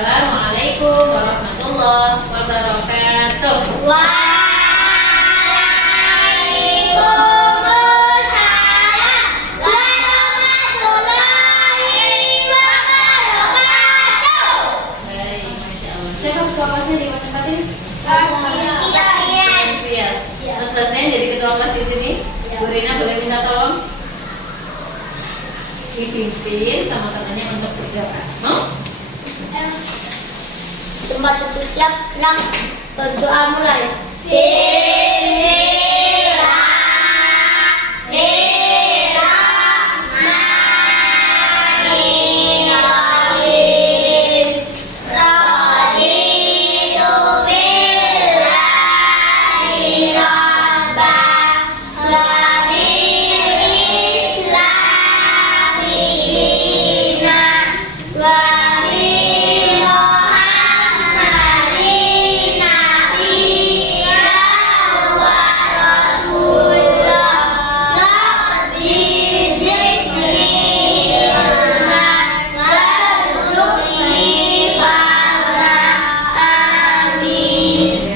Assalamualaikum warahmatullahi wabarakatuh. Waalaikumsalam warahmatullahi wabarakatuh. Baik, Masya Allah. Siapa ketua kelasnya di kelas 4 ini? Yes. Mas Basnen jadi ketua kelas di sini. Bu Rina boleh minta tolong dipimpin sama temannya untuk berdoa. Mau? Tempat untuk siap, nah berdoa mulai.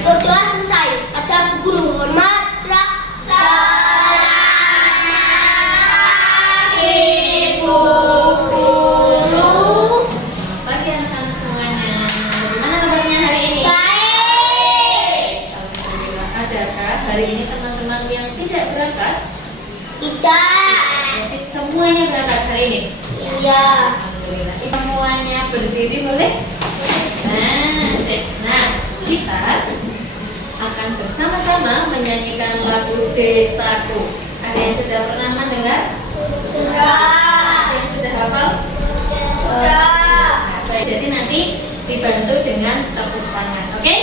Berdoa selesai, kata guru hormat Pagi anak-anak semuanya. Gimana kabarnya hari ini? baik. Alhamdulillah. Adakah hari ini teman-teman yang tidak berangkat? Tidak. Berarti semuanya berangkat hari ini. Iya. Alhamdulillah. Semuanya berdiri boleh? Nah, kita akan bersama-sama menyanyikan lagu Desaku. Ada yang sudah pernah mendengar? Sudah. Ada yang sudah hafal? Sudah. Baik, jadi nanti dibantu dengan tepuk tangan, oke?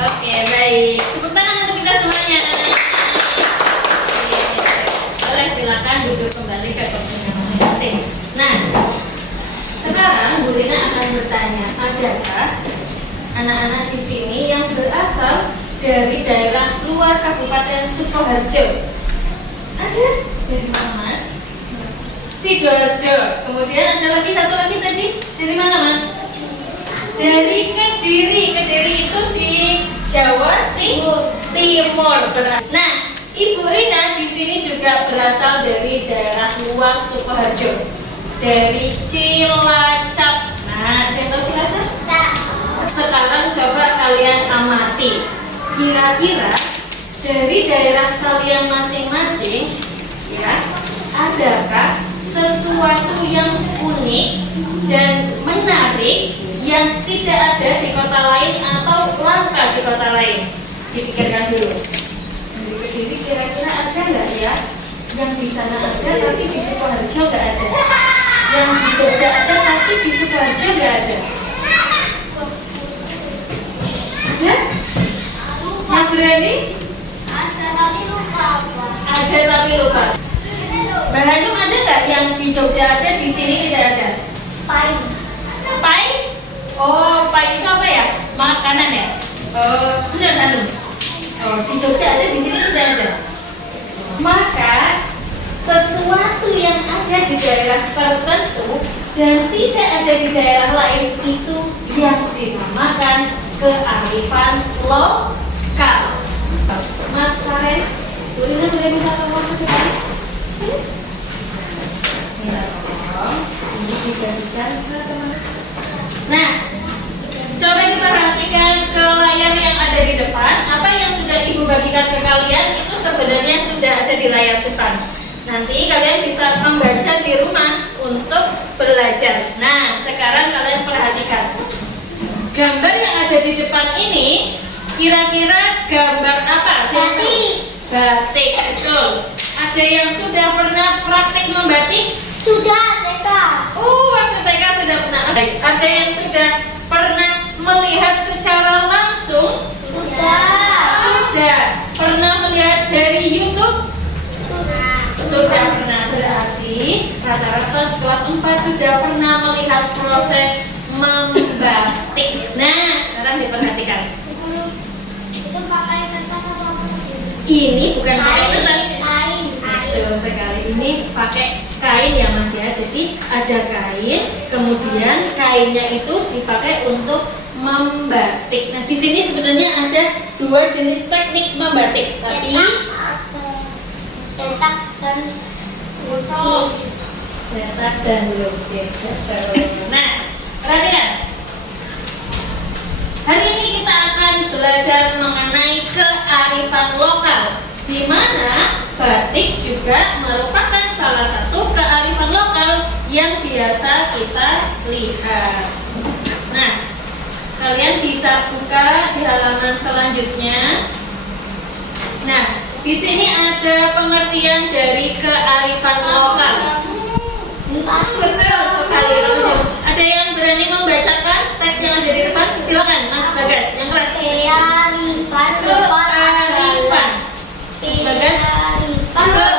Oke, baik. Tepuk tangan untuk kita semuanya. Boleh silakan duduk kembali ke kursinya masing-masing. Nah, sekarang Bu Rina akan bertanya, adakah anak-anak di sini yang berasal dari daerah luar Kabupaten Sukoharjo? Ada? Dari mana, Mas? Sidoarjo. Kemudian ada lagi satu lagi tadi. Dari mana, Mas? Dari Kediri. Kediri itu di Jawa Timur. Nah, Ibu Rina di sini juga berasal dari daerah luar Sukoharjo. Dari Cilacap. Nah, ada yang tahu Cilacap? Sekarang coba kalian amati. Kira-kira dari daerah kalian masing-masing, ya, adakah sesuatu yang unik dan menarik yang tidak ada di kota lain atau langka di kota lain? Dipikirkan dulu. Di Kediri kira-kira ada nggak ya? Yang di sana ada tapi di Sukoharjo nggak ada. Yang di Jogja ada tapi di Sukoharjo nggak ada. Ada? Yang berani? Ada tapi lupa. Ada tapi lupa. Mbak Hanum ada nggak yang di Jogja ada di sini tidak ada? Pai. Pai? Oh, pai itu apa ya? Makanan ya? Oh, benar Hanum. Oh, di Jogja ada, di sini tidak ada. Maka sesuatu yang ada di daerah tertentu dan tidak ada di daerah lain itu yang dinamakan kearifan lokal. Mas Karen, Bu Rina boleh minta tolong ke kita? Sini. Minta tolong. Ini dibagikan ke teman-teman. Nah, coba diperhatikan ke layar yang ada di depan. Apa yang sudah Ibu bagikan ke kalian itu sebenarnya sudah ada di layar depan. Nanti kalian bisa membaca di rumah untuk belajar. Nah, sekarang kalian perhatikan. Gambar yang ada di depan ini kira-kira gambar apa? Batik. Batik, betul. Ada yang sudah pernah praktik membatik? Sudah, TK. Waktu TK sudah pernah. Ada sudah pernah melihat proses membatik? Nah, sekarang diperhatikan. Itu pakai kertas apa? Ini bukan pakai kertas. Kain. Betul sekali. Ini pakai kain ya Mas ya. Jadi ada kain, kemudian kainnya itu dipakai untuk membatik. Nah, di sini sebenarnya ada dua jenis teknik membatik, tapi Cetak dan lukis. cetak dan lukis. Nah, perhatikan. Hari ini kita akan belajar mengenai kearifan lokal, di mana batik juga merupakan salah satu kearifan lokal yang biasa kita lihat. Nah, kalian bisa buka di halaman selanjutnya. Nah, di sini ada pengertian dari kearifan lokal. Betul sekali. Ada yang berani membacakan teks yang ada di depan? Silakan, Mas Bagas. Yang keras. Kearifan lokal Kearifan. adalah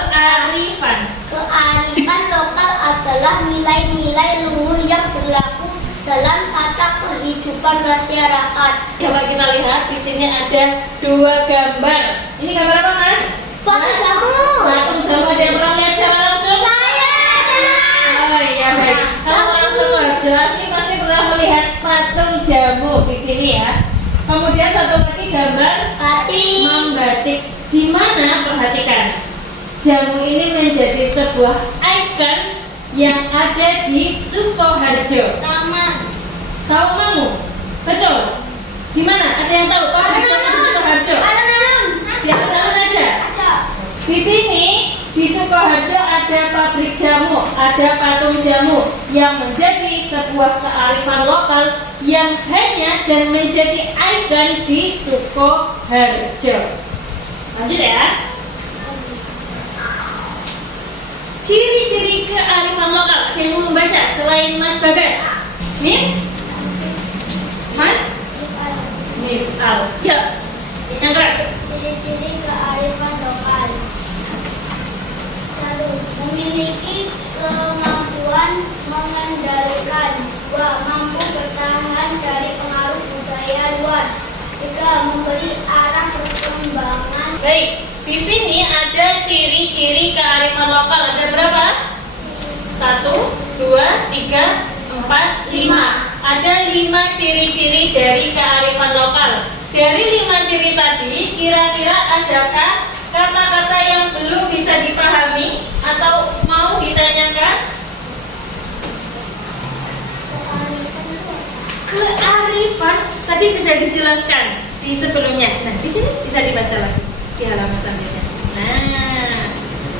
kearifan lokal adalah nilai-nilai luhur yang berlaku dalam tata kehidupan masyarakat. Coba kita lihat di sini ada dua gambar. Ini gambar apa, Mas? Patung jamu. Patung jamu. Ada yang pernah lihat secara langsung? Saya. Oh iya baik. Kalau langsung jelas ini pasti pernah melihat patung jamu di sini ya. Kemudian satu lagi gambar Batik. membatik. Di mana perhatikan, jamu ini menjadi sebuah ikon yang ada di Sukoharjo. Taman. Tahu kamu? Betul. Di mana? Ada yang tahu? Pabrik jamu di Sukoharjo. Alun-alun. Di alun-alun ada. Ada. Di sini di Sukoharjo ada pabrik jamu, ada patung jamu yang menjadi sebuah kearifan lokal yang hanya dan menjadi ikon di Sukoharjo. Lanjut ya. Ciri-ciri kearifan lokal. Ada yang mau membaca selain Mas Bagas? Mif? Mas? Mif Al. Ya. Yang keras. Ciri-ciri kearifan lokal. 1. Memiliki kemampuan mengendalikan. 2. Mampu bertahan dari pengaruh budaya luar. 3. Memberi arah perkembangan. Baik, di sini ada ciri-ciri kearifan lokal. Ada berapa? 1, 2, 3, 4, 5. Ada 5 ciri-ciri dari kearifan lokal. Dari 5 ciri tadi, kira-kira adakah kata-kata yang belum bisa dipahami atau mau ditanyakan? Kearifan tadi sudah dijelaskan di sebelumnya. Nah, di sini bisa dibaca lagi di halaman selanjutnya. Nah,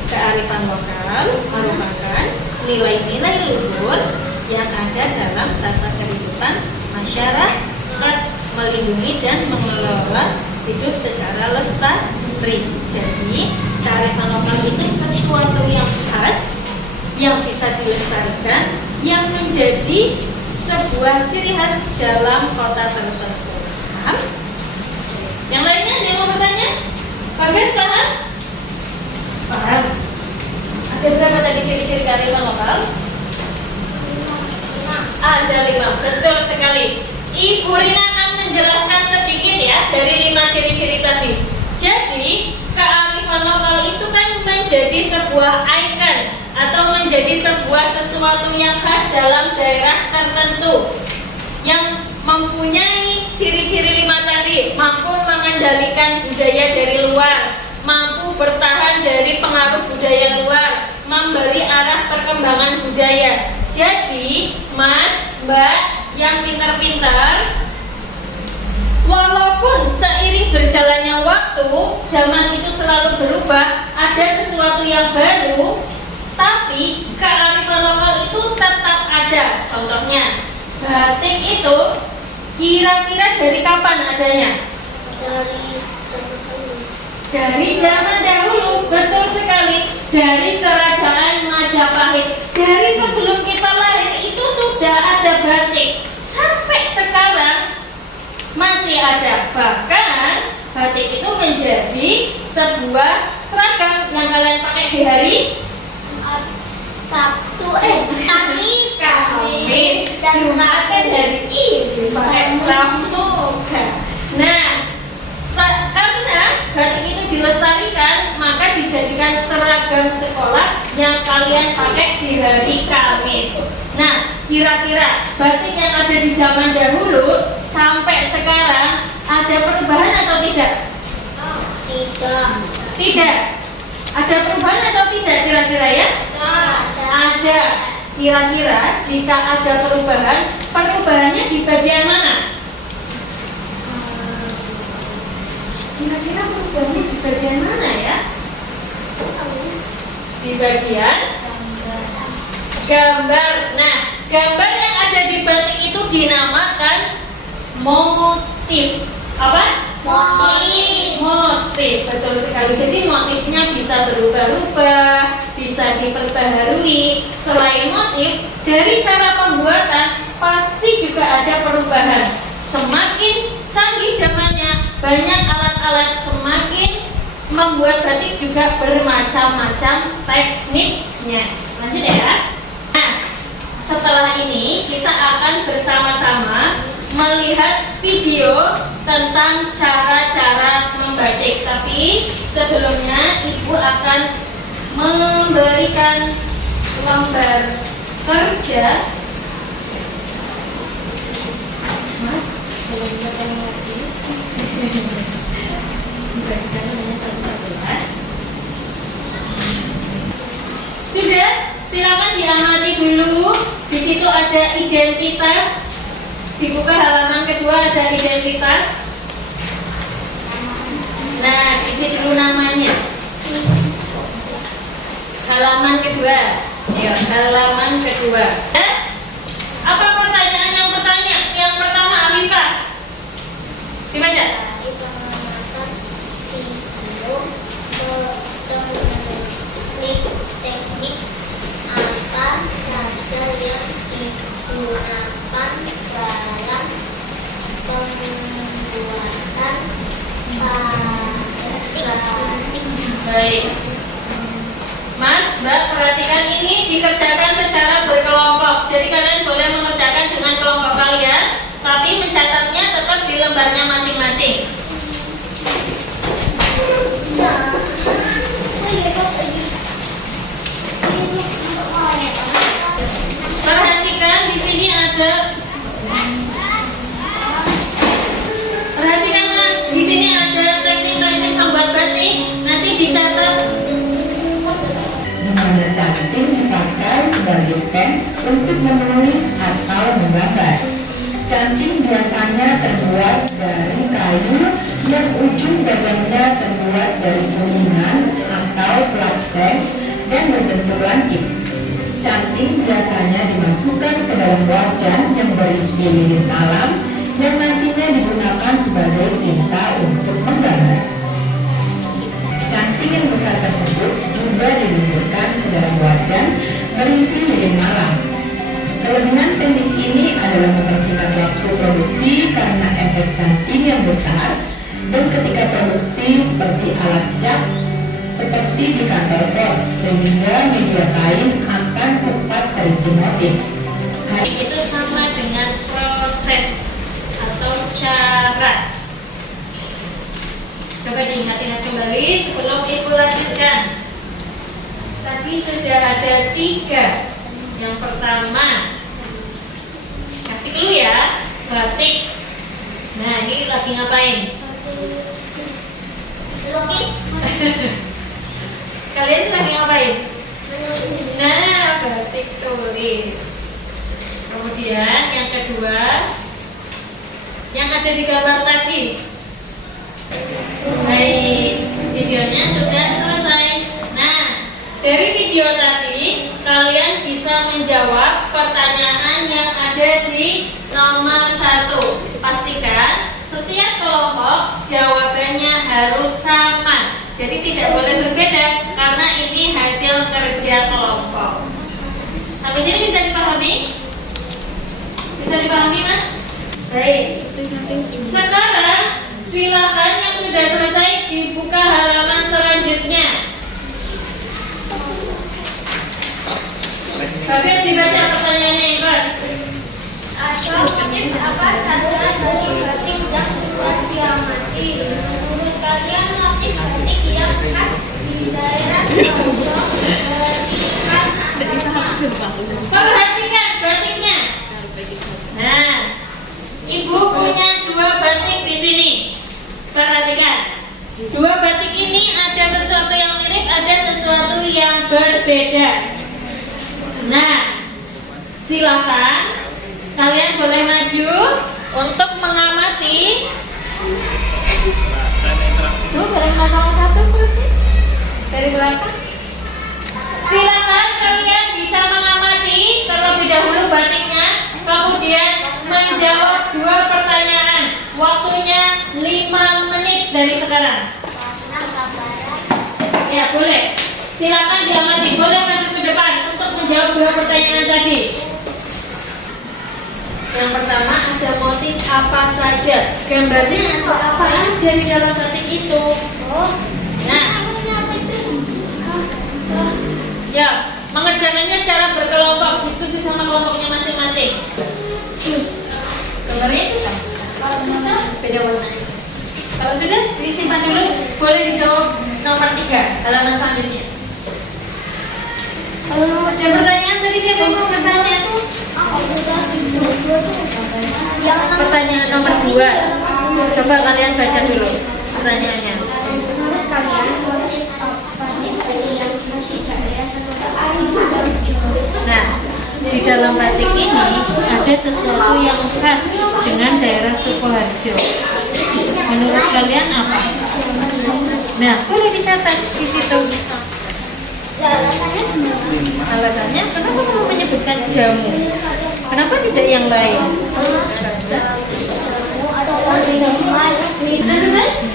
kearifan lokal merupakan nilai-nilai luhur yang ada dalam tata kehidupan masyarakat, melindungi dan mengelola hidup secara lestari. Jadi, kearifan lokal itu sesuatu yang khas, yang bisa dilestarikan, yang menjadi sebuah ciri khas dalam kota tertentu. Paham? Yang lainnya ada yang mau bertanya? Bagas paham? Paham. Ada berapa tadi ciri-ciri kearifan lokal? Ada 5, betul sekali. Ibu Rina akan menjelaskan sedikit ya dari 5 ciri-ciri tadi. Jadi kearifan lokal itu kan menjadi sebuah ikon atau menjadi sebuah sesuatu yang khas dalam daerah tertentu yang mempunyai ciri-ciri 5 tadi. Mampu mengendalikan budaya dari luar, mampu bertahan dari pengaruh budaya luar, memberi arah perkembangan budaya. Jadi, Mas, Mbak yang pintar-pintar, walaupun seiring berjalannya waktu, zaman itu selalu berubah, ada sesuatu yang baru, tapi kearifan lokal itu tetap ada. Contohnya, batik itu kira-kira dari kapan adanya? Dari zaman dahulu, betul sekali. Dari kerajaan Majapahit. Dari sebelum kita lahir itu sudah ada batik. Sampai sekarang masih ada. Bahkan batik itu menjadi sebuah seragam yang kalian pakai di hari Sabtu, Kamis. Kamis, Jumat kan hari ini pakai pramuka. Nah, karena batik itu dilestarikan, maka dijadikan seragam sekolah yang kalian pakai di hari Kamis. Nah, kira-kira batik yang ada di zaman dahulu sampai sekarang ada perubahan atau tidak? Tidak. Tidak. Ada perubahan atau tidak kira-kira ya? Ada. Kira-kira jika ada perubahan, perubahannya di bagian mana? Kira-kira perubahannya di bagian mana ya? Di bagian gambar. Nah, gambar yang ada di batik itu dinamakan motif. Apa? Motif, betul sekali. Jadi motifnya bisa berubah-ubah, bisa diperbaharui. Selain motif, dari cara pembuatan pasti juga ada perubahan. Semakin canggih zamannya, banyak alat-alat, semakin membuat batik juga bermacam-macam tekniknya. Lanjut ya. Nah, setelah ini kita akan bersama-sama melihat video tentang cara-cara membatik. Tapi sebelumnya Ibu akan memberikan lembar kerja. Mas, belum dapat ngerti. Diberikan hanya satu-satu ya. Sudah, silakan diamati dulu. Di situ ada identitas. Dibuka halaman kedua, ada identitas. Nah, isi dulu namanya. Halaman kedua. Ya, halaman kedua. Apa pertanyaan yang bertanya? Yang pertama, Afifah. Dibaca. Teknik apa saja yang digunakan dalam pembuatan batik. Baik. Mas, Mbak, perhatikan ini dikerjakan secara berkelompok. Jadi kalian boleh mengerjakan dengan kelompok kalian, tapi mencatatnya tetap di lembarnya masing-masing. Perhatikan di sini ada. Perhatikan Mas, di sini ada teknik-teknik membuat batik. Nanti dicatat. Dimana canting dipakai sebagai pen untuk menulis atau menggambar. Canting biasanya terbuat dari kayu yang ujung bagiannya terbuat dari kuningan atau plastik dan berbentuk lancip. Canting biasanya dimasukkan ke dalam wajan yang berisi lilin alam yang nantinya digunakan sebagai tinta untuk menggambar. Canting yang besar tersebut juga diluncurkan ke dalam wajan berisi lilin malam. Kelebihan teknik ini adalah mempersingkat waktu produksi karena efek canting yang besar, dan ketika produksi seperti alat cat, seperti di kantor pos, sehingga media kain akan cepat terisi motif. Itu sama dengan proses atau cara. Coba diingat-ingat kembali sebelum Ibu lanjutkan. Tadi sudah ada 3. Yang pertama, kasih dulu ya, batik. Nah, ini lagi ngapain? Lukis. Kalian lagi ngapain? Nah, batik tulis. Kemudian yang kedua, yang ada di gambar tadi. Baik, videonya sudah selesai. Nah, dari video tadi kalian bisa menjawab pertanyaan yang ada di nomor 1. Pastikan setiap kelompok jawabannya harus sama. Jadi tidak boleh berbeda karena ini hasil kerja kelompok. Sampai sini bisa dipahami? Bisa dipahami, Mas? Baik. Sekarang silakan yang sudah selesai dibuka halaman selanjutnya. Bagus, dibaca pertanyaannya. di daerah pojok Perhatikan batiknya. Nah, Ibu punya 2 batik di sini. Perhatikan. 2 batik ini ada sesuatu yang mirip, ada sesuatu yang berbeda. Nah, silakan kalian boleh maju untuk mengamati. Bareng sama satu kursi dari belakang. Silakan kalian bisa mengamati terlebih dahulu batiknya, kemudian menjawab 2 pertanyaan. Waktunya 5 menit dari sekarang. Ya, boleh. Silakan diamati, boleh maju ke depan untuk menjawab 2 pertanyaan tadi. Yang pertama, ada motif apa saja? Gambarnya atau apa aja di dalam batik itu? Nah, ya, mengerjakannya secara berkelompok, diskusi sama kelompoknya masing-masing. Gambarnya itu sama? Beda warna aja. Kalau sudah, disimpan dulu. Boleh dijawab nomor 3, halaman selanjutnya. Ada pertanyaan tadi, siapa yang mau bertanya tuh? Pertanyaan nomor 2. Coba kalian baca dulu pertanyaannya. Nah, di dalam batik ini ada sesuatu yang khas dengan daerah Sukoharjo. Menurut kalian apa? Nah, boleh dicatat di situ. Alasannya kenapa kamu menyebutkan jamu? Kenapa tidak yang lain? Sudah selesai?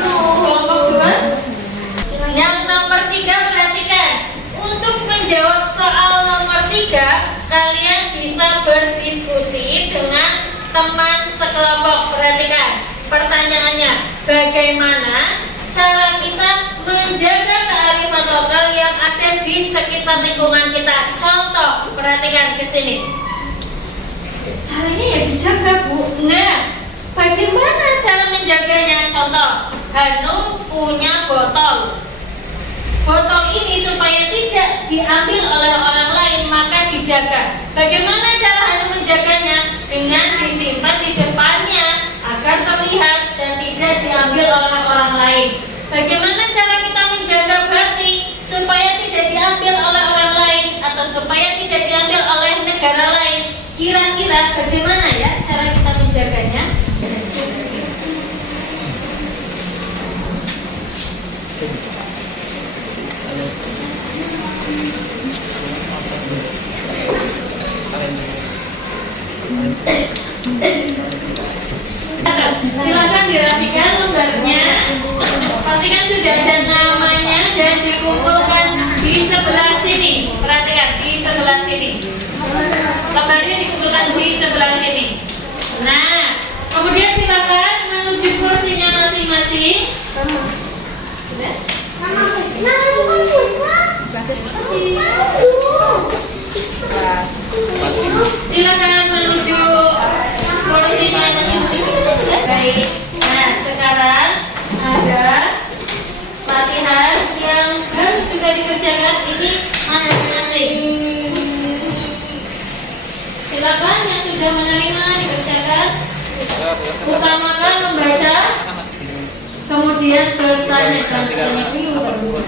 Kelompok 2. Yang nomor 3, perhatikan. Untuk menjawab soal nomor 3, kalian bisa berdiskusi dengan teman sekelompok. Perhatikan pertanyaannya, bagaimana cara kita menjaga kearifan lokal yang ada di sekitar lingkungan kita? Contoh, perhatikan ke sini. Caranya ya dijaga, Bu. Nah, bagaimana cara menjaganya? Contoh, Hanum punya botol. Botol ini supaya tidak diambil oleh orang lain maka dijaga. Bagaimana cara Hanum menjaganya? Dengan disimpan di depannya agar terlihat dan tidak diambil oleh orang lain. Bagaimana cara kita menjaga batik supaya tidak diambil oleh orang lain atau supaya tidak diambil oleh negara lain? Kira-kira bagaimana ya cara kita menjaganya? Silakan dirapikan lembarnya. Pastikan sudah ada namanya dan dikumpulkan di sebelah sini. Perhatikan di sebelah sini. Lembarnya dikumpulkan di sebelah sini. Nah, kemudian silakan menuju kursinya masing-masing. Silakan menuju kursinya masing-masing. Baik. Nah, sekarang ada latihan yang harus juga dikerjakan ini masing-masing. Silakan yang sudah menerima dikerjakan. Utamakan membaca, kemudian bertanya. Jangan bertanya dulu.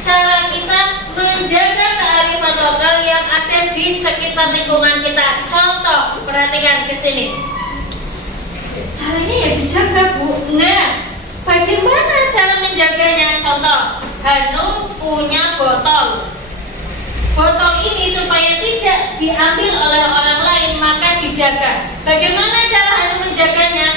Cara kita menjaga kearifan lokal yang ada di sekitar lingkungan kita. Contoh, perhatikan ke sini. Caranya ya dijaga, Bu. Nah, bagaimana cara menjaganya? Contoh, Hanum punya botol. Botol ini supaya tidak diambil oleh orang lain maka dijaga. Bagaimana cara Hanum menjaganya?